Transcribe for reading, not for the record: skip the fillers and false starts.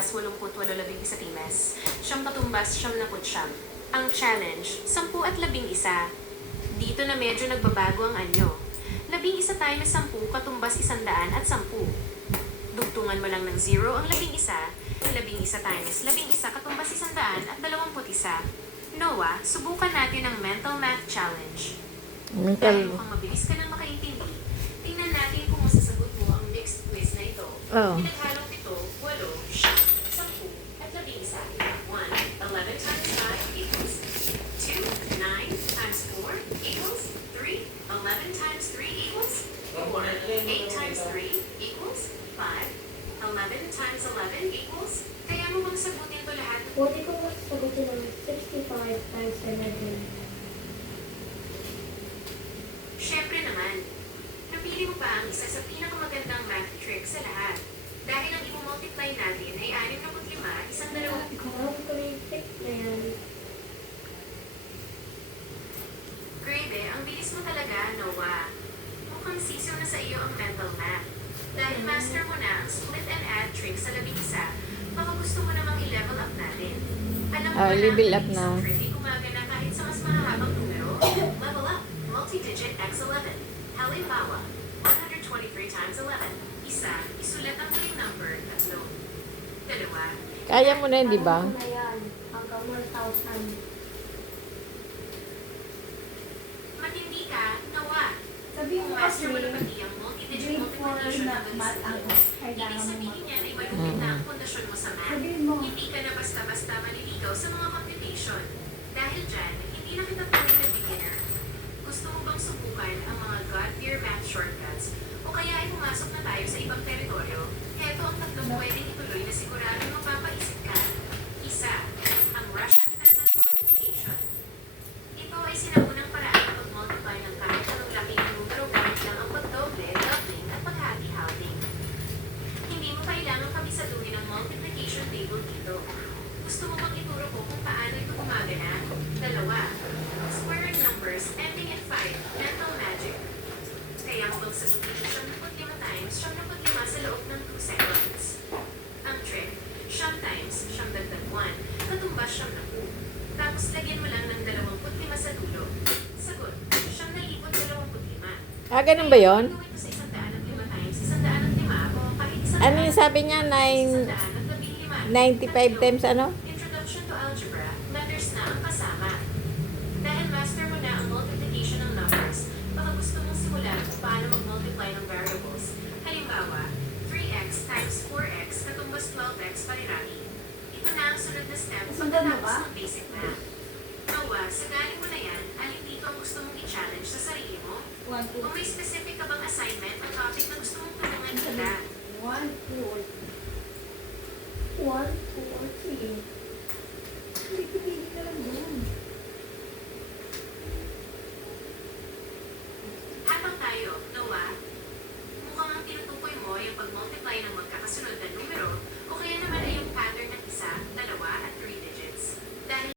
katumbas 88 times. Siyam katumbas 99. Ang challenge, 10 at 11. Dito na medyo nagbabago ang anyo. 11 times 10 katumbas 100 at 10. Dugtungan mo lang ng 0 ang 11. 11 times 11 katumbas 100 at 21. Noah, subukan natin ang mental math challenge. Dahil mukhang mabilis ka nang makaintindi, tingnan natin kung masasagot mo ang mixed quiz na ito. Pinaghalong 7, 8, 10, at 11. 1, 11 times 5 equals 2, 9 times 4 equals 3, 11 times 3 equals 8 times 3 equals 5, 11 times 11 equals, kaya mo bang sagutin to lahat? Pwede ko sagutin ng 65 times 11. Siyempre naman, napili mo pa ang isa sa pinakamagandang math trick sa lahat. Dahil ang i-multiply natin ay 65, isang dalawang. Alam ko na yung trick na yan. Grabe, ang bilis mo talaga, Noah. Mukhang sisiw na sa iyo ang mental math. Dahil master mo na ang split and add trick sa 11, baka gusto mo namang i-level up natin. Alam mo na level ang up na. isang trick ay gumagana kahit sa mas mahahabang numero. Level up, multi-digit x11. Halimbawa, 123 times 11. Isa, isulat ang huling number, 3. Dalawa, Kaya mo na yun, di ba? Alam ko na yan. Hanggang 1,000. matindi ka, Noah. Sabihin Kung mo master kasi, mo na pati ang multi-digit grade 4 multiplication na hanggang math ang 10, ibig kailangan mo sabihin niyan ay malupit na ang pundasyon mo sa math. Sabihin mo, Hindi ka na basta-basta maliligaw sa mga computation. Dahil dyan, hindi na kita tuloy na beginner. Gusto mo bang subukan ang mga God-tier math shortcuts? O kaya ay pumasok na tayo sa ibang teritoryo? Heto ang tatlong pwedeng ituloy na sigurado mapapaisip ka. Isa, ang Russian peasant multiplication. Ito ay sinaunang paraan ng pag-multiply ng kahit anong laki ng numero gamit lang ang pagdoble, doubling, at paghati-halving. Hindi mo kailangang kabisaduhin ang multiplication table dito. Gusto mo bang ituro ko kung paano ito gumagana? Dalawa, squaring numbers ending in 5, mental magic. Kaya mo bang sagutin ng 75 times 75 sa loob ng 2 seconds? Ang trick, 7 times 7 dagdag 1, katumbas 70. Tapos lagyan mo lang ng 25 sa dulo. Sagot, 7,025. Ganun ba yun? Gawin ito sa 105 times 105 o kahit 100. Ano yung sabi niya? 95 times ano? Introduction to Algebra, letters na ang kasama. Dahil master mo na ang multiplication ng numbers, baka gusto mong simulan kung paano mag-multiply ng variables. Halimbawa, 3x times 4x katumbas 12x parirami. Ito na ang sunod na step pagkatapos ng basic math. Noah, sa galing mo na yan, alin dito ang gusto mong i-challenge sa sarili mo? 1, 2, Kung may specific ka bang assignment o topic na gusto mong tulungan kita, 1, 2, 1, 2, or 3.